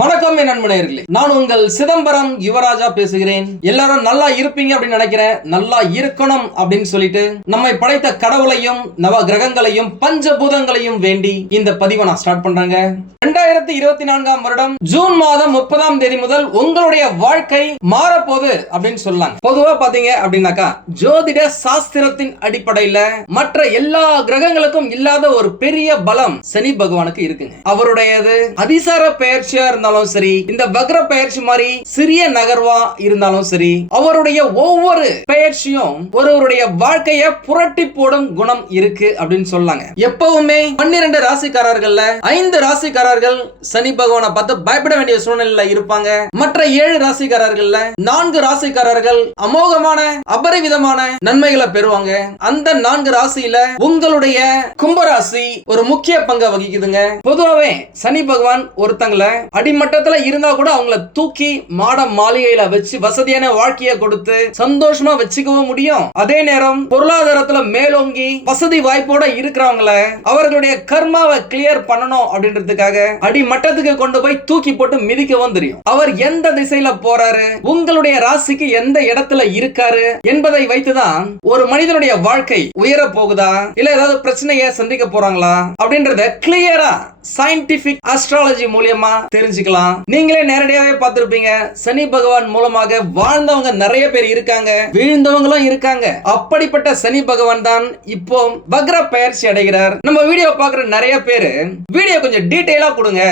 வணக்கம் என் நண்பர்களே, நான் உங்கள் சிதம்பரம் யுவராஜா பேசுகிறேன். எல்லாரும் நல்லா இருப்பீங்க அப்படின்னு நினைக்கிறேன். நல்லா இருக்கணும் அப்படின்னு சொல்லிட்டு நம்மை படைத்த கடவுளையும் நவ கிரகங்களையும் பஞ்சபூதங்களையும் வேண்டி இந்த பதிவை நான் ஸ்டார்ட் பண்றேங்க. 2024 வருடம் ஜூன் மாதம் 30ஆம் தேதி முதல் உங்களுடைய வாழ்க்கை மாறப்போகுது அப்படின்னு சொல்லலாம். பொதுவா பாத்தீங்க அப்படின்னாக்கா ஜோதிட சாஸ்திரத்தின் அடிப்படையில மற்ற எல்லா கிரகங்களுக்கும் இல்லாத ஒரு பெரிய பலம் சனி பகவானுக்கு இருக்குங்க. அவருடையது அதிசார பெயர்ச்சியா இருந்தாலும் சரி, இந்த வக்ர பெயர்ச்சி மாதிரி சிறிய நகர்வா இருந்தாலும் சரி, அவருடைய ஒவ்வொரு பெயர்ச்சியும் ஒருவருடைய வாழ்க்கையை புரட்டி போடும் குணம் இருக்கு அப்படின்னு சொல்லாங்க. எப்பவுமே 12 ராசிக்காரர்கள்ல 5 ராசிக்காரர்கள் சனி பகவானை பார்த்து பயப்பட வேண்டிய சூழ்நிலையில இருப்பாங்க. மற்ற 7 ராசிக்காரர்கள்ல 4 ராசிக்காரர்கள் அமோகமான அபரிவிதமான நன்மைகளை பெறுவாங்க. அந்த 4 ராசியில உங்களுடைய கும்பராசி ஒரு முக்கிய பங்கை வகிக்குதுங்க. பொதுவாவே சனி பகவான் ஒருத்தங்களை அடிமட்டத்துல இருந்தா கூட அவங்கள தூக்கி மாட மாளிகையில வச்சு வசதியான வாழ்க்கையை கொடுத்து சந்தோஷமா வச்சுக்கவும் முடியும். அதே நேரம் பொருளாதாரத்துல மேலோங்கி வசதி வாய்ப்போட இருக்கிறவங்கள அவர்களுடைய கர்மாவை கிளியர் பண்ணணும் அப்படின்றதுக்காக அடிமட்டத்துக்கு கொண்டு போய் தூக்கி போட்டு மிதிக்கவும் தெரியும். அவர் எந்த திசையில போறாரு, உங்களுடைய ராசிக்கு எந்த இடத்துல இருக்காரு என்பதை வைத்துதான் ஒரு மனிதனுடைய வாழ்க்கை உயர போகுதா இல்ல ஏதாவது பிரச்சனையை சந்திக்க போறாங்களா அப்படின்றத கிளியரா சயின்டிபிக் அஸ்ட்ராலஜி மூலமா தெரிஞ்சுக்கலாம். நீங்களே நேரடியாவே பார்த்திருப்பீங்க. சனி பகவான் மூலமாக வாழ்ந்தவங்க நிறைய பேர் இருக்காங்க, வீழ்ந்தவங்களும் இருக்காங்க. அப்படிப்பட்ட சனி பகவான் தான் இப்போ வக்ர பெயர்ச்சி அடைகிறார். நம்ம வீடியோ பார்க்குற நிறைய பேர் வீடியோ கொஞ்சம் டீடைலா கொடுங்க,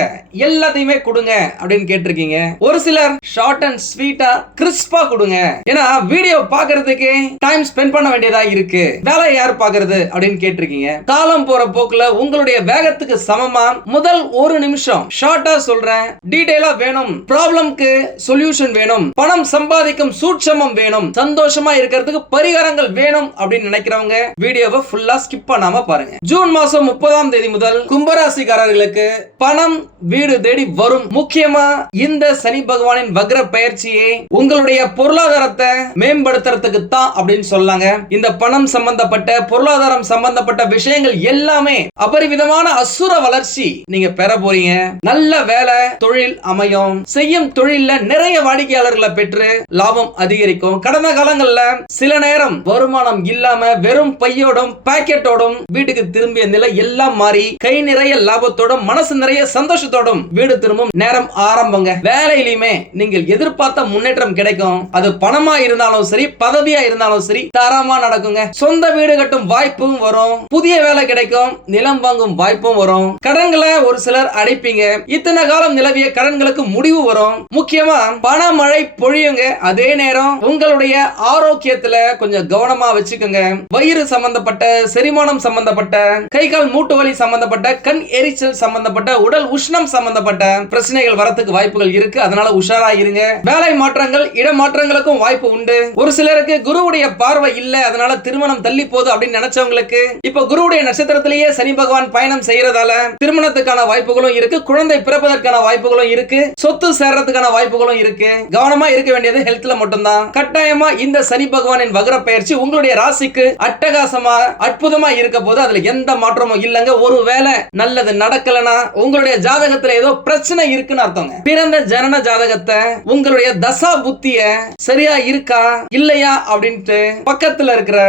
எல்லாத்தையுமே கொடுங்க அப்படின்னு கேட்டிருக்கீங்க. ஒரு சிலர் ஷார்ட் அண்ட் ஸ்வீட்டா கிறிஸ்பா கொடுங்க. ஏன்னா வீடியோ பார்க்கிறதுக்கு டைம் ஸ்பெண்ட் பண்ண வேண்டியதா இருக்கு, வேலை யார் பார்க்கிறது அப்படின்னு கேட்டிருக்கீங்க. காலம் போற போக்குல உங்களுடைய வேகத்துக்கு சமமா முதல் ஒரு நிமிஷம் ஷார்ட்டா சொல்றேன், டீடைலா வேணும், ப்ராப்ளம்க்கு சொல்யூஷன் வேணும், பணம் சம்பாதிக்கும் சூட்சமம் வேணும், சந்தோஷமா இருக்கிறதுக்கு பரிகாரங்கள் வேணும் அப்படின்னு நினைக்கிறவங்க வீடியோவை ஃபுல்லா ஸ்கிப் பண்ணாம பாருங்க. ஜூன் மாசம் 30ஆம் தேதி முதல் கும்பராசிக்காரர்களுக்கு பணம் வீடு தேடி வரும். முக்கியமா இந்த சனி பகவானின் வக்ர பெயர்ச்சியே உங்களுடைய பொருளாதாரத்தை மேம்படுத்துறதுக்கு தான் அப்படின்னு சொல்லாங்க. இந்த பணம் சம்பந்தப்பட்ட பொருளாதாரம் சம்பந்தப்பட்ட விஷயங்கள் எல்லாமே அபரிவிதமான அசுர வளர்ச்சி நீங்க பெற போறீங்க. நல்ல வேலை தொழில் அமையும். செய்யும் தொழில்ல நிறைய வாடிக்கையாளர்களை பெற்று லாபம் அதிகரிக்கும். கடந்த காலங்கள்ல சில நேரம் வருமானம் இல்லாம வெறும் பையோடும் பாக்கெட்டோடும் வீட்டுக்கு திரும்பிய நிலை எல்லாம் மாறி கை நிறைய லாபத்தோடும் மனசு நிறைய சந்தோஷத்தோடும் வீடு திரும்பும் நேரம் ஆரம்பங்க. வேலையிலுமே நீங்கள் எதிர்பார்த்த முன்னேற்றம் கிடைக்கும். அது பணமா இருந்தாலும் சரி, பதவியா இருந்தாலும் சரி, தாராளமா நடக்குங்க. சொந்த வீடு கட்டும் வாய்ப்பும் வரும். புதிய வேலை கிடைக்கும். நிலம் வாங்கும் வாய்ப்பும் வரும். கடன்களை ஒரு சிலர் அடைப்பீங்க. இத்தனை காலம் நிலவிய கடன்களுக்கு முடிவு வரும். முக்கியமா பணமழை பொழியுங்க. அதே நேரம் உங்களுடைய ஆரோக்கியத்துல கொஞ்சம் கவனமா வச்சுக்கோங்க. வயிறு சம்பந்தப்பட்ட, செரிமானம் சம்பந்தப்பட்ட, கை கால் மூட்டு வலி சம்பந்தப்பட்ட, கண் எரிச்சல் சம்பந்தப்பட்ட, உடல் உஷ்ணம் சம்பந்தப்பட்ட பிரச்சனைகள் வரத்துக்கு வாய்ப்புகள் இருக்கு. அதனால உஷாரா இருங்க. வேலை மாற்றங்கள், இடமாற்றங்களுக்கும் வாய்ப்பு உண்டு. ஒரு சிலருக்கு குருவுடைய பார்வை இல்ல, அதனால திருமணம் தள்ளி போகுது அப்படின்னு நினைச்சவங்களுக்கு இப்ப குருவுடைய நட்சத்திரத்திலேயே சனி பகவான் பயணம் செய்யறதால திருமணத்துக்கான வாய்ப்புகளும் இருக்கு, குழந்தை பிறப்பதற்கான வாய்ப்புகளும் இருக்கு, சொத்து சேர்றதுக்கான வாய்ப்புகளும் இருக்கு. கவனமா இருக்க வேண்டியது ஹெல்த்ல மட்டும்தான். கட்டாயமா இந்த சனி பகவானின் வக்ர பெயர்ச்சி உங்களுடைய ராசிக்கு அட்டகாசமா அற்புதமா இருக்க போது அதுல எந்த மாற்றமும் இல்லங்க. ஒருவேளை நல்லது நடக்கலனா உங்களுடைய ஜாதகத்துல ஏதோ பிரச்சனை இருக்குன்னு அர்த்தங்க. பிறந்த ஜனன ஜாதகத்தை உங்களுடைய தசா புத்திய சரியா இருக்கா இல்லையா அப்படின்ட்டு பக்கத்துல இருக்கிற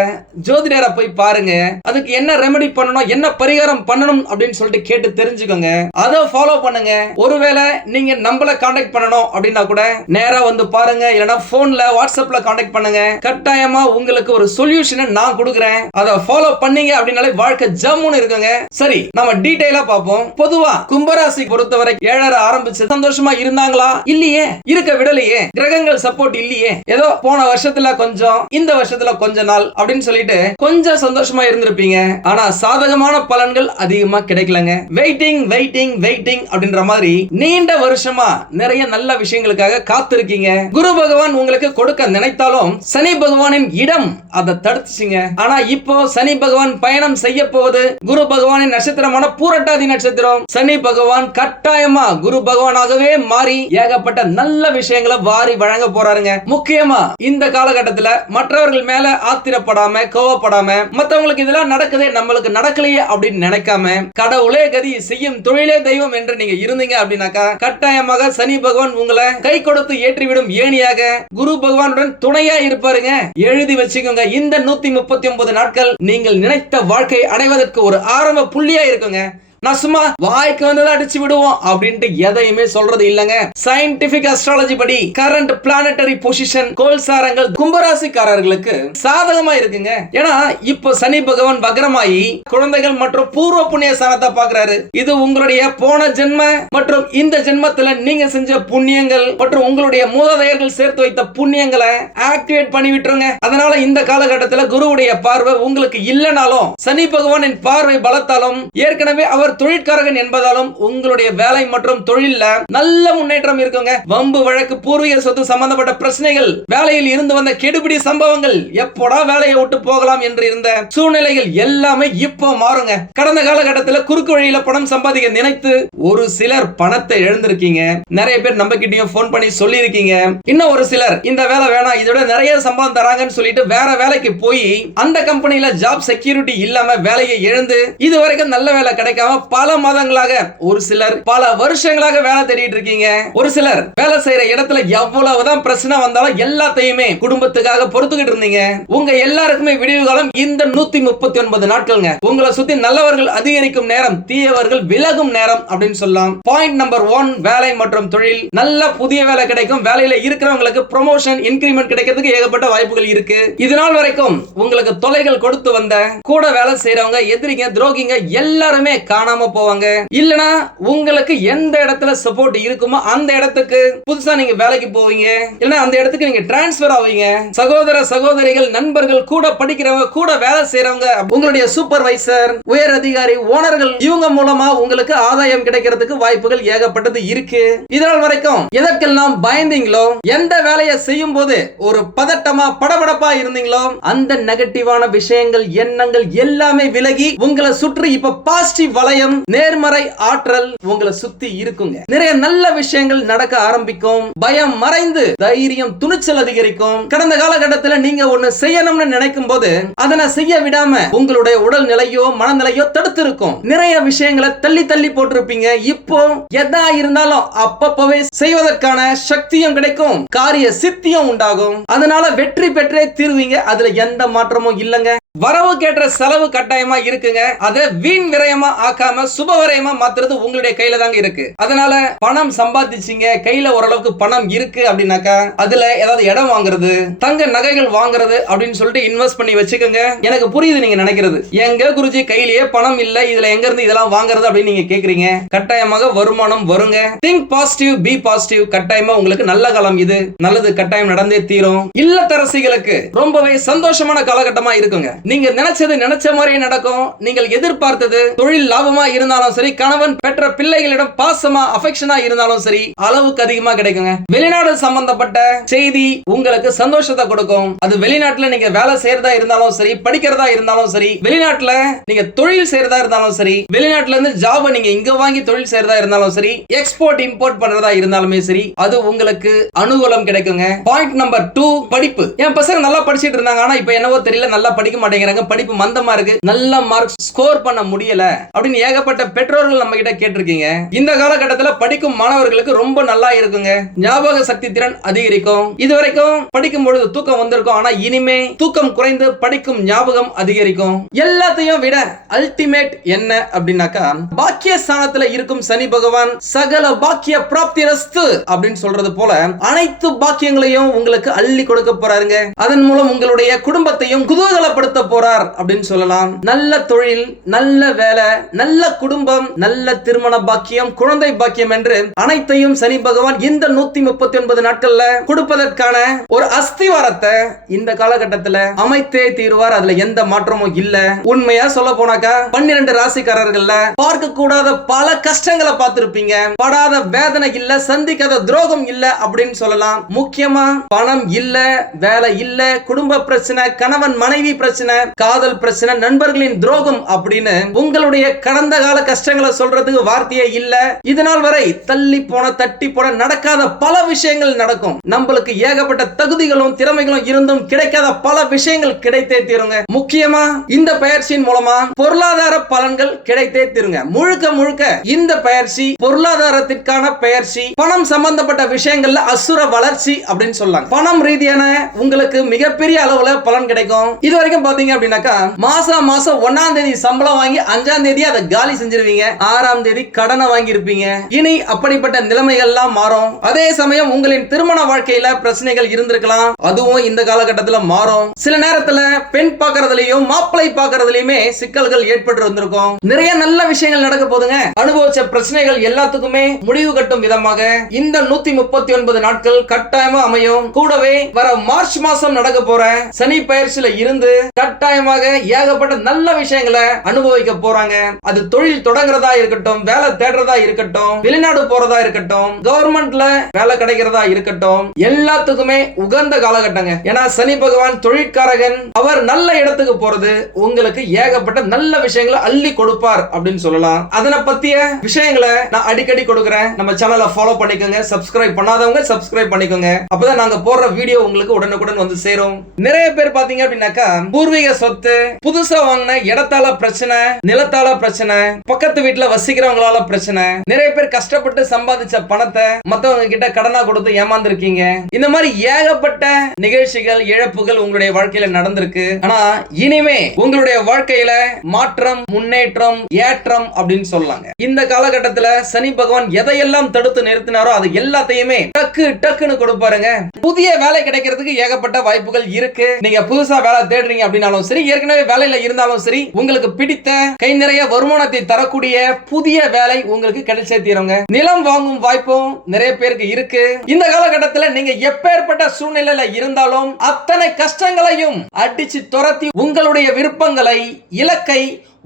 ஜோதிடரை போய் பாருங்க. அதுக்கு என்ன ரெமெடி பண்ணணும், என்ன பரிகாரம் பண்ணணும் அப்படின்னு சொல்லிட்டு கேட்டு தெரிஞ்சுக்கோங்க. அதை ஃபாலோ பண்ணுங்க. ஒருவேளை நீங்க நம்மள கான்டாக்ட் பண்ணணும் அப்படின்னா கூட நேரா வந்து பாருங்க, இல்லனா போன்ல வாட்ஸ்அப்ல கான்டாக்ட் பண்ணுங்க. கட்டாயமா உங்களுக்கு ஒரு சொல்யூஷனை நான் கொடுக்கிறேன். அதை ஃபாலோ பண்ணீங்க அப்படினாலே வாழ்க்கை ஜம்முன்னு இருக்குங்க. சரி, நம்ம டீடைலா பார்ப்போம். பொதுவா கும்பராசி பொறுத்தவரை 7 ஆரம்பிச்சு சந்தோஷமா இருந்தாங்களா இல்லையே, இருக்க விடலையே, கிரகங்கள் சப்போர்ட் இல்லையே, ஏதோ போன வருஷத்துல கொஞ்சம், இந்த வருஷத்துல கொஞ்ச நாள் அப்படின்னு சொல்லிட்டு கொஞ்சம் சந்தோஷமா இருந்திருப்பீங்க. ஆனா சாதகமான பலன்கள் அதிகமா கிடைக்கலங்க. வெயிட்டிங் வெயிட்டிங் வெயிட்டிங் அப்படின்ற மாதிரி நீண்ட வருஷமா நிறைய நல்ல விஷயங்களுக்காக காத்திருக்கீங்க. குரு பகவான் உங்களுக்கு கொடுக்க நினைத்தாலும் சனி பகவானின் இடம் அதை தடுத்துச்சுங்க. ஆனா இப்போ சனி பகவான் பயணம் செய்ய போவது குரு பகவானின் நட்சத்திரமான பூரட்டாதி நட்சத்திரம். சனி பகவான் கட்டாயமா குரு பகவானாகவே மாறி ஏகப்பட்ட நல்ல விஷயங்களை வாரி வழங்க போறாருங்க. முக்கியமா இந்த காலகட்டத்தில் மற்றவர்கள் மேல ஆத்திரப்படாம, கோவப்படாம, மற்றவங்களுக்கு இதெல்லாம் நடக்குதே நம்மளுக்கு நடக்கலையே அப்படின்னு நினைக்காம, கடவுளே கதி செய்யும் தொழிலே தெய்வம் என்று நீங்க இருந்தீங்க அப்படின்னாக்கா கட்டாயமாக சனி பகவான் உங்களை கை கொடுத்து ஏற்றிவிடும் ஏணியாக குரு பகவானுடன் துணையா இருப்பாருங்க. எழுதி வச்சுக்கோங்க, இந்த 139 நாட்கள் நீங்கள் நினைத்த வாழ்க்கை அடைவதற்கு ஒரு ஆரம்ப புள்ளியா இருக்குங்க. நான் சும்மா வாய்க்கு வந்ததை அடிச்சு விடுவோம் அப்படின்ட்டு எதையுமே சொல்றது இல்லங்க. சயின்டிபிக் அஸ்ட்ராலஜி படி கரண்ட் பிளானட்டரி பொசிஷன் கோல்சாரங்கள் கும்பராசிக்காரர்களுக்கு சாதகமா இருக்குங்க. ஏன்னா இப்ப சனி பகவான் வக்ரமாயி குழந்தைகள் மற்றும் பூர்வ புண்ணிய ஸ்தானத்தை பாக்குறாரு. இது உங்களுடைய போன ஜென்ம மற்றும் இந்த ஜென்மத்துல நீங்க செஞ்ச புண்ணியங்கள் மற்றும் உங்களுடைய மூதாதையர்கள் சேர்த்து வைத்த புண்ணியங்களை ஆக்டிவேட் பண்ணி விட்டுருங்க. அதனால இந்த காலகட்டத்தில் குருவுடைய பார்வை உங்களுக்கு இல்லைனாலும் சனி பகவானின் பார்வை பலத்தாலும் ஏற்கனவே அவர் தொழிற்காரகன் என்பதாலும் உங்களுடைய வேலை மற்றும் தொழில்ல நல்ல முன்னேற்றம் இருக்குங்க. வம்பு வழக்கு பூர்வீக சொத்து சம்பந்தப்பட்ட பிரச்சனைகள், வேலையில் இருந்து வந்த கெடுபிடி சம்பவங்கள், எப்போடா வேலையை விட்டு போகலாம் என்று இருந்த சூழ்நிலைகள் எல்லாமே இப்போ மாறுங்க. கடந்த காலகட்டத்தில் குறுக்கு வழியில பணம் சம்பாதிக்க நினைத்து ஒரு சிலர் பணத்தை இழந்திருக்கீங்க. நிறைய பேர் நம்ம கிட்டயும் போன் பண்ணி சொல்லி இருக்கீங்க. இன்னும் ஒரு சிலர் இந்த வேலை வேணாம், இதோட நிறைய சம்பளம் தராங்கன்னு சொல்லிட்டு வேற வேலைக்கு போய் அந்த கம்பெனில ஜாப் செக்யூரிட்டி இல்லாம வேலையை இழந்து இதுவரைக்கும் நல்ல வேலை கிடைக்காம பல மாதங்களாக, ஒரு சிலர் பல வருஷங்களாக வேலை தேடிட்டு இருக்கீங்க. ஒரு சிலர் வேலை செய்யற இடத்துல எவ்வளவுதான் பிரச்சனை வந்தாலும் எல்லாத்தையுமே குடும்பத்துக்காக பொறுத்துக்கிட்டு இருந்தீங்க. உங்க எல்லாருக்குமே விடிவு காலம் இந்த 139 நாட்கள்ங்க. உங்களை சுத்தி நல்லவர்கள் அதிகரிக்கும் நேரம், தீயவர்கள் விலகும் நேரம் அப்படின்னு சொல்லலாம். பாயிண்ட் நம்பர் 1, வேலை மற்றும் தொழில். நல்ல புதிய வேலை கிடைக்கும். வேலையில இருக்கிறவங்களுக்கு ப்ரமோஷன் இன்கிரிமெண்ட் கிடைக்கிறதுக்கு ஏகப்பட்ட வாய்ப்புகள் இருக்கு. இதனால் வரைக்கும் உங்களுக்கு தொலைகள் கொடுத்து வந்த கூட வேலை செய்யறவங்க, எதிரிங்க, துரோகிங்க எல்லாருமே காணாம போவாங்க. இல்லனா உங்களுக்கு எந்த இடத்துல சப்போர்ட் இருக்குமோ அந்த இடத்துக்கு புதுசா நீங்க வேலைக்கு போவீங்க. இல்லனா அந்த இடத்துக்கு நீங்க டிரான்ஸ்பர் ஆவீங்க. சகோதர சகோதரிகள், நண்பர்கள், கூட படிக்கிறவங்க, கூட வேலை செய்யறவங்க, உங்களுடைய சூப்பர்வைசர், உயர் அதிகாரி, ஓனர்கள், இவங்க மூலமா உங்களுக்கு ஆதாயம் கிடைக்கிறதுக்கு வாய்ப்புகள் ஏகப்பட்டது இருக்கு. இதனால் வரைக்கும் எதற்கெல்லாம் பயந்தீங்களோ, எந்த வேலையை செய்யும் போது ஒரு பதட்டமா படபடப்பா இருந்தீங்களோ, அந்த நெகட்டிவான விஷயங்கள், எண்ணங்கள் எல்லாமே விலகி உங்களை சுற்றி இப்ப பாசிட்டிவ் வளையம், நேர்மறை ஆற்றல் உங்களை சுத்தி இருக்குங்க. நிறைய நல்ல விஷயங்கள் நடக்க ஆரம்பிக்கும். பயம் மறைந்து தைரியம், துணிச்சல் அதிகரிக்கும். கடந்த காலகட்டத்தில் நீங்க ஒண்ணு செய்யணும்னு நினைக்கும் போது அதனை செய்ய விடாம உங்களுடைய உடல் நிலையோ மனநிலையோ தடுத்து இருக்கும். நிறைய விஷயங்களை தள்ளி தள்ளி போட்டிருப்பீங்க. இப்போ எதா இருந்தாலும் அப்பப்பவே செய்வதற்கான சக்தியும் கிடைக்கும், காரிய சித்தியும் உண்டாகும். அதனால வெற்றி பெற்றே தீர்வீங்க. அதுல எந்த மாற்றமும் இல்லங்க. வரவு கேட்ட செலவு கட்டாயமா இருக்குங்க. அதை வீண் விரயமா ஆக்காம சுப விரயமா மாத்துறது உங்களுடைய கையில தாங்க இருக்கு. அதனால பணம் சம்பாதிச்சீங்க, கையில ஓரளவுக்கு பணம் இருக்கு அப்படின்னாக்கா அதுல ஏதாவது இடம் வாங்குறது, தங்க நகைகள் வாங்குறது அப்படின்னு சொல்லிட்டு இன்வெஸ்ட் பண்ணி வச்சுக்கோங்க. எனக்கு புரியுது நீங்க நினைக்கிறது, எங்க குருஜி கையிலேயே பணம் இல்ல, இதுல எங்க இருந்து இதெல்லாம் வாங்குறது அப்படின்னு நீங்க கேக்குறீங்க. கட்டாயமாக வருமானம் வருங்க. Think positive, be positive. கட்டாயமா உங்களுக்கு நல்ல காலம் இது. நல்லது கட்டாயம் நடந்தே தீரும். இல்லத்தரசிகளுக்கு ரொம்பவே சந்தோஷமான காலகட்டமா இருக்குங்க. நீங்க நினைச்சது நினைச்ச மாதிரியே நடக்கும். நீங்கள் எதிர்பார்த்தது தொழில் லாபமா இருந்தாலும் சரி, கணவன் பெற்ற பிள்ளைகளிடம் பாசமா அஃபெக்ஷனா இருந்தாலும் சரி, அளவுக்கு அதிகமா கிடைக்குங்க. வெளிநாடு சம்பந்தப்பட்ட செய்தி உங்களுக்கு சந்தோஷத்தை கொடுக்கும். அது வெளிநாட்டுல நீங்க வேலை செய்யறதா இருந்தாலும் சரி, படிக்கிறதா இருந்தாலும் சரி, வெளிநாட்டுல நீங்க தொழில் செய்யறதா இருந்தாலும் சரி, வெளிநாட்டுல இருந்து ஜாப் நீங்க இங்க வாங்கி தொழில் செய்யறதா இருந்தாலும் சரி, எக்ஸ்போர்ட் இம்போர்ட் பண்றதா இருந்தாலுமே சரி, அது உங்களுக்கு அனுகூலம் கிடைக்குங்க. பாயிண்ட் நம்பர் 2, படிப்பு. என் பசங்க நல்லா படிச்சிட்டு இருந்தாங்க, ஆனா இப்ப என்னவோ தெரியல நல்லா படிக்க மாட்டேங்கிறாங்க, படிப்பு மந்தமா இருக்கு, நல்ல மார்க் ஸ்கோர் பண்ண முடியல அப்படின்னு ஏகப்பட்ட பெற்றோர்கள் நம்ம கிட்ட கேட்டிருக்கீங்க. இந்த காலகட்டத்தில் படிக்கும் மாணவர்களுக்கு ரொம்ப நல்லா இருக்குங்க. ஞாபக சக்தி திறன் அதிகரிக்கும். இதுவரைக்கும் படிக்கும் பொழுது தூக்கம் வந்திருக்கும், ஆனா இனிமே தூக்கம் குறைந்து படிக்கும் ஞாபகம் அதிகரிக்கும். எல்லாத்தையும் விட அல்டிமேட் என்ன அப்படின்னாக்கா, பாக்கிய ஸ்தானத்துல இருக்கும் சனி பகவான் சகல பாக்கிய பிராப்தி ரஸ்து அப்படின்னு சொல்றது போல அனைத்து பாக்கியங்களையும் உங்களுக்கு அள்ளி கொடுக்க போறாருங்க. அதன் மூலம் உங்களுடைய குடும்பத்தையும் குதூகலப்படுத்த போறார் அப்படின்னு சொல்லலாம். நல்ல தொழில், நல்ல வேலை, நல்ல குடும்பம், நல்ல திருமண பாக்கியம், குழந்தை பாக்கியம் என்று அனைத்தையும் சனி பகவான் இந்த 139 நாட்கள்ல கொடுப்பதற்கான ஒரு அஸ்திவாரத்தை இந்த காலகட்டத்தில் அமைத்தே தீருவார். அதுல எந்த மாற்றமும் இல்ல. உண்மையா சொல்ல போனாக்கா 12 ராசிக்காரர்கள்ல பார்க்க கூடாத பல கஷ்டங்களை பார்த்திருப்பீங்க. படாத வேதனை இல்ல, சந்திக்காத துரோகம் இல்ல அப்படின்னு சொல்லலாம். முக்கியமா பணம் இல்ல, வேலை இல்ல, குடும்ப பிரச்சனை, கணவன் மனைவி பிரச்சனை, பிரச்சனை, காதல் பிரச்சனை, நண்பர்களின் துரோகம் அப்படின்னு உங்களுடைய கடந்த கால கஷ்டங்களை சொல்றதுக்கு வார்த்தையே இல்ல. இதனால் வரை தள்ளி போன, தட்டி போன, நடக்காத பல விஷயங்கள் நடக்கும். நம்மளுக்கு ஏகப்பட்ட தகுதிகளும் திறமைகளும் இருந்தும் கிடைக்காத பல விஷயங்கள் கிடைத்தே தீருங்க. முக்கியமா இந்த பயிற்சியின் மூலமா பொருளாதார பலன்கள் கிடைத்தே தீருங்க. முழுக்க முழுக்க இந்த பயிற்சி பொருளாதாரத்திற்கான பயிற்சி, பணம் சம்பந்தப்பட்ட விஷயங்கள்ல அசுர வளர்ச்சி அப்படின்னு சொல்லலாம். பணம் ரீதியான உங்களுக்கு மிகப்பெரிய அளவுல பலன் கிடைக்கும். இது வரைக்கும் பாத்தீங்க அப்படின்னாக்கா மாசம் 1ஆம் தேதி சம்பளம் வாங்கி 5ஆம் தேதி அதை காலி செஞ்சிருவீங்க. 6ஆம் தேதி கடனை வாங்கி இருப்பீங்க. இனி அப்படிப்பட்ட நிலைமைகள் எல்லாம் மாறும். அதே சமயம் உங்களின் திருமண வாழ்க்கையில பிரச்சனைகள் இருந்திருக்கலாம், அதுவும் இந்த காலகட்டத்தில் மாறும். சில நேரத்துல பெண் பார்க்கறதுலயும் மாப்பிளை பார்க்கறதுலயுமே சிக்கல்கள் ஏற்பட்டு வந்திருக்கும். நிறைய நல்ல விஷயங்கள் நடக்க போதுங்க. அனுபவிச்ச பிரச்சனைகள் எல்லாத்துக்குமே முடிவு கட்டும் விதமாக இந்த 139 நாட்கள் கட்டாயமா அமையும். கூடவே வர மார்ச் மாசம் நடக்க போற சனி பயிற்சியில இருந்து கட்டாயமாக ஏகப்பட்ட நல்ல விஷயங்களை அனுபவிக்க போறாங்க. அது தொழில் தொடங்குறதா இருக்கட்டும், வேலை தேடுறதா இருக்கட்டும், வெளிநாடு போறதா இருக்கட்டும், கவர்மெண்ட்ல வேலை கிடைக்கிறதா இருக்கட்டும், எல்லாத்துக்குமே உகந்த காலகட்டங்க. ஏன்னா சனி பகவான் தொழிற்காரகன். அவர் நல்ல இடத்துக்கு போறது உங்களுக்கு ஏகப்பட்ட நல்ல விஷயங்களை அள்ளி கொடுப்பார் அப்படின்னு சொல்லலாம். அதனை பத்திய விஷயங்களை நான் அடிக்கடி கொடுக்கிறேன். நம்ம சேனலை ஃபாலோ பண்ணிக்கோங்க. சப்ஸ்கிரைப் பண்ணாதவங்க சப்ஸ்கிரைப் பண்ணிக்கோங்க. அப்பதான் நாங்க போடுற வீடியோ உங்களுக்கு உடனுக்குடன் வந்து சேரும். நிறைய பேர் பாத்தீங்க அப்படின்னாக்கா பூர்வீக சொத்து, புதுசா வாங்கின இடத்தால பிரச்சனை, நிலத்தால பிரச்சனை, பக்கத்து வீட்டுல வசிக்கிறவங்களால பிரச்சனை, நிறைய பேர் கஷ்டப்பட்டு சம்பாதிச்ச பணத்தை மத்தவங்க கிட்ட கடனா கொடுத்து ஏமாந்துருக்கீங்க. இந்த மாதிரி ஏகப்பட்ட நிகழ்ச்சிகள், இழப்புகள் உங்களுடைய வாழ்க்கையில நடந்திருக்கு. ஆனா இனிமே உங்களுடைய வாழ்க்கையில மாற்றம், முன்னேற்றம், ஏற்றம் அப்படின்னு சொல்லாங்க. இந்த காலகட்டத்துல சனி பகவான் எதையெல்லாம் தடுத்து நிறுத்தினாரோ அது எல்லாத்தையுமே டக்கு டக்குன்னு கொடுப்பாருங்க. புதிய வேலை கிடைக்கிறதுக்கு ஏகப்பட்ட வாய்ப்புகள் இருக்கு. நீங்க புதுசா வேலை தேடுறீங்க அப்படின்னாலும் சரி, ஏற்கனவே வேலையில இருந்தாலும் சரி, உங்களுக்கு பிடித்த கை நிறைய வருமானத்தை தரக்கூடிய புதிய வேலை உங்களுக்கு கிடைச்சே தீருங்க. நிலம் வாங்கும் வாய்ப்பும் நிறைய பேருக்கு இருக்கு. இந்த காலகட்டத்தில் நீங்க எப்பேற்பட்ட சூழ்நிலையில இருந்தாலும் அத்தனை கஷ்டங்களையும் அடிச்சு துரத்தி உங்களுடைய விருப்பங்களை, இலக்கை,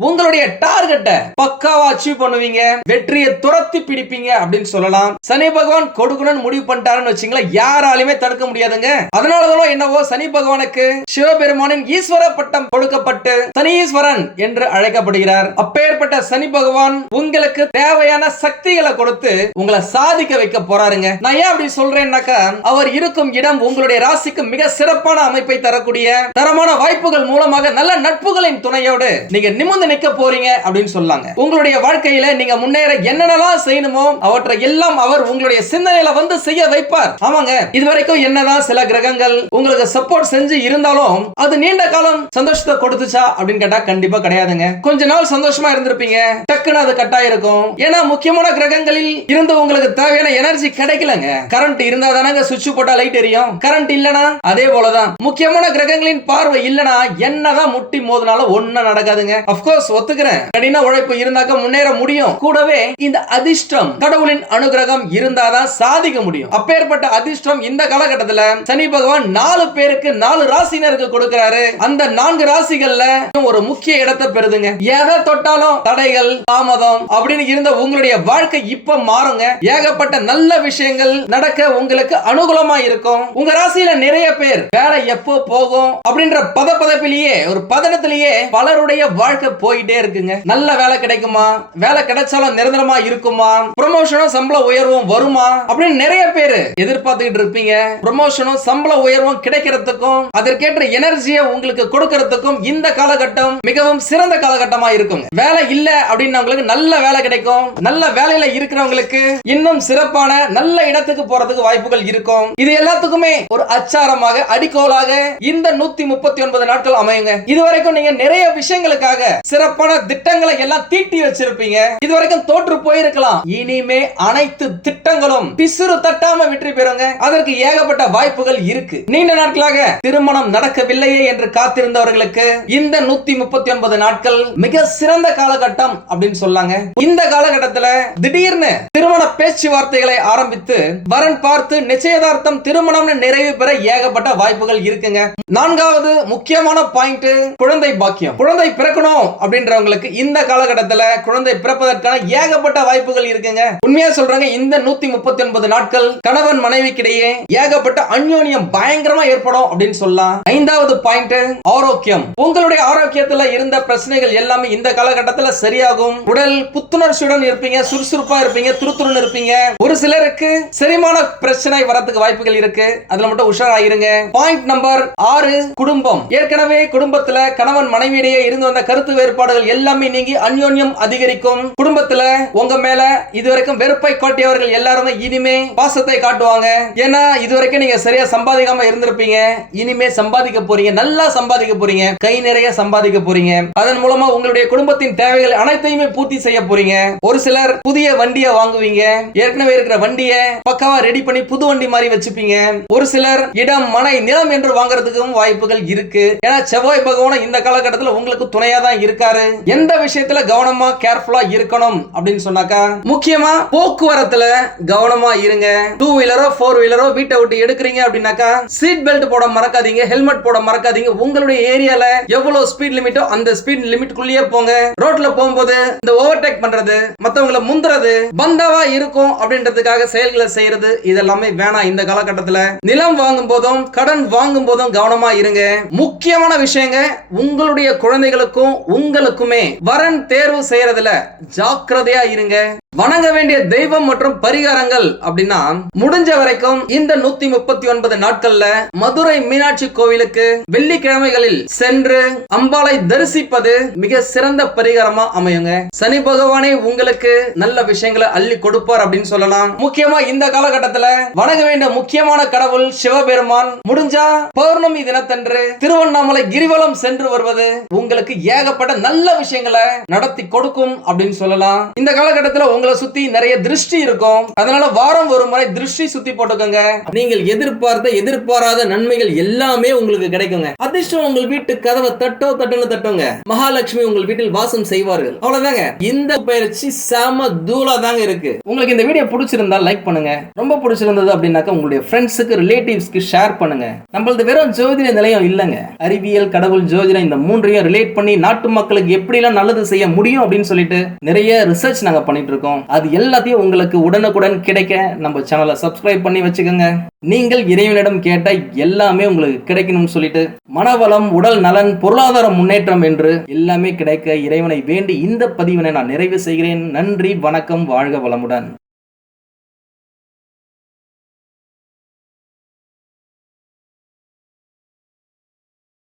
உங்களுடைய டார்கெட்டை பக்காவா அச்சீவ் பண்ணுவீங்க. வெற்றியை துரத்தி பிடிப்பீங்க அப்படின்னு சொல்லலாம். சனி பகவான் கொடுக்கணும்னு முடிவு பண்ணிட்டாருன்னு வச்சுங்களேன், யாராலுமே தடுக்க முடியாதுங்க. அதனாலதான் என்னவோ சனி பகவானுக்கு சிவபெருமானின் ஈஸ்வர பட்டம் கொடுக்கப்பட்டு சனீஸ்வரன் என்று அழைக்கப்படுகிறார். அப்பேற்பட்ட சனி பகவான் உங்களுக்கு தேவையான சக்திகளை கொடுத்து உங்களை சாதிக்க வைக்க போறாருங்க. நான் ஏன் அப்படி சொல்றேன்னாக்கா, அவர் இருக்கும் இடம் உங்களுடைய ராசிக்கு மிக சிறப்பான அமைப்பை தரக்கூடிய தரமான வாய்ப்புகள் மூலமாக நல்ல நட்புகளின் துணையோடு நீங்க நிமிர்ந்து நிக்க போறீங்க அப்படின்னு சொல்லாங்க. உங்களுடைய வாழ்க்கையில நீங்க முன்னேற என்னென்னலாம் செய்யணுமோ அவற்றை எல்லாம் அவர் உங்களுடைய சிந்தனையில வந்து செய்ய வைப்பார். ஆமாங்க, இதுவரைக்கும் என்னதான் சில கிரகங்கள் உங்களுக்கு சப்போர்ட் செஞ்சு இருந்தாலும் அது நீண்ட காலம் சந்தோஷத்தை கொடுத்துச்சா அப்படின்னு கேட்டா கண்டிப்பா கிடையாதுங்க. கொஞ்ச நாள் சந்தோஷமா இருந்திருப்பீங்க, டக்குன்னு அது கட்டாயம் இருக்கும். ஏன்னா முக்கியமான கிரகங்களில் இருந்து உங்களுக்கு தேவையான எனர்ஜி கிடைக்கலங்க. கரண்ட் இருந்தா தானங்க சுவிட்ச் போட்டா லைட் எரியும். கரண்ட் இல்லனா அதே போலதான். முக்கியமான கிரகங்களின் பார்வை இல்லனா என்னதான் முட்டி மோதினாலும் ஒண்ணும் நடக்காதுங்க. ஒத்துக்கிறேன், கடின உழைப்பு இருந்தாக்க முன்னேற முடியும். கூடவே இந்த அதிர்ஷ்டம், கடவுளின் அனுகிரகம் இருந்தாதான் சாதிக்க முடியும். அப்பேற்பட்ட அதிர்ஷ்டம் இந்த காலகட்டத்தில் சனி பகவான் 4 பேருக்கு 4 ராசினருக்கு கொடுக்கிறாரு. அந்த 4 ராசிகள்ல ஒரு முக்கிய இடத்தை பெறுதுங்க. எதை தொட்டாலும் தடைகள், தாமதம் அப்படின்னு இருந்த உங்களுடைய வாழ்க்கை இப்ப மாறுங்க. ஏகப்பட்ட நல்ல விஷயங்கள் நடக்க உங்களுக்கு அனுகூலமா இருக்கும். உங்க ராசியில நிறைய பேர் வேலை எப்போ போகும் அப்படின்ற பதப்பதப்பிலேயே, ஒரு பதனத்திலேயே பலருடைய வாழ்க்கை போயிட்டே இருக்குங்க. நல்ல வேலை கிடைக்குமா, வேலை கிடைச்சாலும் நிரந்தரமா இருக்குமா, ப்ரமோஷனும் சம்பள உயர்வும் வருமா அப்படின்னு நிறைய பேர் எதிர்பார்த்துக்கிட்டு இருப்பீங்க. ப்ரமோஷனும் சம்பள உயர்வும் கிடைக்கிறதுக்கும் அதற்கேற்ற எனர்ஜியை உங்களுக்கு கொடுக்கிறதுக்கும் இந்த காலகட்டம் மிகவும் சிறந்த காலகட்டமா இருக்கும். வேலை இல்ல அப்படின்னு நல்ல வேலை கிடைக்கும். நல்ல வேலையில இருக்கிறவங்களுக்கு இன்னும் சிறப்பான நல்ல இடத்துக்கு போறதுக்கு வாய்ப்புகள் இருக்கும். இது எல்லாத்துக்குமே ஒரு அச்சாரமாக, அடிக்கோலாக இந்த 139 நாட்கள் அமையுங்க. இதுவரைக்கும் நீங்க நிறைய விஷயங்களுக்காக சிறப்பான திட்டங்களை எல்லாம் தீட்டி வச்சிருப்பீங்க. இதுவரைக்கும் தோற்று போயிருக்கலாம். இனிமே அனைத்து திட்டங்களும் பிசுறு தட்டாம வெற்றி பெறுங்க. அதற்கு ஏகப்பட்ட வாய்ப்புகள் இருக்கு. நீண்ட நாட்களாக திருமணம் நடக்கவில்லையே என்று காத்திருந்தவர்களுக்கு இந்த 139 நாட்கள் மிக சிறந்த காலகட்டம் அப்படின்னு சொல்லாங்க. இந்த காலகட்டத்தில் திடீர்னு திருமண பேச்சுவார்த்தைகளை ஆரம்பித்து வரன் பார்த்து நிச்சயதார்த்தம், திருமணம் நிறைவு பெற ஏகப்பட்ட வாய்ப்புகள் இருக்குங்க. 4வது முக்கியமான பாயிண்ட் குழந்தை பாக்கியம். குழந்தை பிறக்கணும் அப்படின்றவங்களுக்கு இந்த காலகட்டத்தில் குழந்தை பிறப்பதற்கான ஏகப்பட்ட வாய்ப்புகள் இருக்குங்க. உண்மையா சொல்றாங்க, இந்த 139 நாட்கள் கணவன் மனைவிக்கிடையே ஏகப்பட்ட அந்யோன்யம் பயங்கரமா ஏற்படும் அப்படின்னு சொல்லலாம். 5வது பாயிண்ட், ஆரோக்கியம். உங்களுடைய ஆரோக்கியத்துல இருந்த பிரச்சனைகள் எல்லாமே இந்த காலகட்டத்தில் சரியாகும். உடல் புத்துணர்ச்சியுடன் இருப்பீங்க, சுறுசுறுப்பா இருப்பீங்க, துருதுருன்னு இருப்பீங்க. ஒரு சிலருக்கு செரிமான பிரச்சனை வரதுக்கு வாய்ப்புகள் இருக்கு, அதுல மட்டும் உஷாராயிருங்க. பாயிண்ட் நம்பர் 6, குடும்பம். ஏற்கனவே குடும்பத்துல கணவன் மனைவியிடையே இருந்து வந்த கருத்து வேறுபாடுகள் எல்லாமே நீங்கி அந்யோன்யம் அதிகரிக்கும். குடும்பத்துல உங்க மேல இதுவரைக்கும் வெறுப்பை காட்டியவர்கள் எல்லாருமே இனிமே பாசத்தை காட்டுவாங்க. ஏன்னா இதுவரைக்கும் நீங்க சரியா சம்பாதிக்காம இருந்திருப்பீங்க, இனிமே சம்பாதிக்க போறீங்க, நல்லா சம்பாதிக்க போறீங்க, கை நிறைய சம்பாதிக்க போறீங்க. அதன் மூலமா உங்களுடைய குடும்பத்தின் தேவைகள் அனைத்தையுமே பூர்த்தி செய்ய போறீங்க. ஒரு சிலர் புதிய வண்டியை வாங்குவீங்க, ஏற்கனவே இருக்கிற வண்டியை பக்காவா ரெடி பண்ணி புது வண்டி மாதிரி வச்சுப்பீங்க. ஒரு சிலர் இடம், மனை, நிலம் என்று வாங்குறதுக்கும் வாய்ப்புகள் இருக்கு. ஏன்னா செவ்வாய் பகவான் இந்த காலகட்டத்தில் உங்களுக்கு துணையா தான் இருக்காரு. எந்த விஷயத்துல கவனமா கேர்ஃபுல்லா இருக்கணும் அப்படின்னு சொன்னாக்கா, முக்கியமா போக்குவரத்துல கவனமா இருங்க. 2 வீலரோ 4 வீலரோ வீட்டை விட்டு எடுக்கிறீங்க அப்படின்னாக்கா சீட் பெல்ட் போட மறக்காதீங்க, ஹெல்மெட் போட மறக்காதீங்க. உங்களுடைய ஏரியால எவ்வளவு ஸ்பீட் லிமிட்டோ அந்த ஸ்பீட் லிமிட்குள்ளேயே போங்க. ரோட்ல போகும்போது இந்த ஓவர்டேக் பண்றது, மத்தவங்களை முந்துறது, பந்தாவா இருக்கும் அப்படின்றதுக்காக செயல்களை செய்யறது இதெல்லாமே வேணாம். இந்த காலகட்டத்தில் நிலம் வாங்கும் போதும் கடன் வாங்கும் போதும் கவனமா இருங்க. முக்கியமான விஷயங்க, உங்களுடைய குழந்தைகளுக்கும் உங்களுக்குமே வரன் தேர்வு செய்யறதுல ஜாக்கிரதையா இருங்க. வணங்க வேண்டிய தெய்வம் மற்றும் பரிகாரங்கள் அப்படின்னா, முடிஞ்ச வரைக்கும் இந்த 139 நாட்கள்ல மதுரை மீனாட்சி கோவிலுக்கு வெள்ளிக்கிழமைகளில் சென்று அம்பாளை தரிசிப்பது மிக சிறந்த பரிகாரமா அமையுங்க. சனி பகவானே உங்களுக்கு நல்ல விஷயங்களை அள்ளி கொடுப்பார் அப்படின்னு சொல்லலாம். முக்கியமா இந்த காலகட்டத்தில் வணங்க வேண்டிய முக்கியமான கடவுள் சிவபெருமான். முடிஞ்சா பௌர்ணமி தினத்தன்று திருவண்ணாமலை கிரிவலம் சென்று வருவது உங்களுக்கு ஏகப்பட்ட நல்ல விஷயங்களை நடத்தி கொடுக்கும் அப்படின்னு சொல்லலாம். இந்த காலகட்டத்தில் உங்களை சுத்தி நிறைய திருஷ்டி இருக்கும், அதனால வாரம் ஒரு முறை திருஷ்டி சுத்தி போட்டுக்கோங்க. நீங்கள் எதிர்பாராத நன்மைகள் எல்லாமே உங்களுக்கு கிடைக்குங்க. அதிர்ஷ்டம் உங்கள் வீட்டு கதவை தட்டுன்னு தட்டுங்க. மகாலட்சுமி உங்கள் வீட்டில் வாசம் செய்வார்கள். அவ்வளவுதாங்க. இந்த பயிற்சி செம தூளா தாங்க இருக்கு. உங்களுக்கு இந்த வீடியோ பிடிச்சிருந்தா லைக் பண்ணுங்க. ரொம்ப பிடிச்சிருந்தது அப்படின்னாக்க உங்களுடைய ஃப்ரெண்ட்ஸுக்கு, ரிலேட்டிவ்ஸ்க்கு ஷேர் பண்ணுங்க. நம்மளது வெறும் ஜோதிட நிலையம் இல்லங்க, அறிவியல், கடவுள், ஜோதிடம் இந்த மூன்றையும் ரிலேட் பண்ணி நாட்டு மக்களுக்கு எப்படிலாம் நல்லது செய்ய முடியும் அப்படின்னு சொல்லிட்டு நிறைய ரிசர்ச் நாங்க பண்ணிட்டு இருக்கோம். அது எல்லாத்தையும் உங்களுக்கு உடனுக்குடன் கிடைக்க நம்ம சேனலை சப்ஸ்கிரைப் பண்ணி வச்சுக்கோங்க. நீங்கள் இறைவனிடம் கேட்ட எல்லாமே உங்களுக்கு கிடைக்கணும்னு சொல்லிட்டு மனவளம், உடல் நலன், பொருளாதார முன்னேற்றம் என்று எல்லாமே கிடைக்க இறைவனை வேண்டி இந்த பதிவினை நான் நிறைவு செய்கிறேன். நன்றி, வணக்கம், வாழ்க வளமுடன்.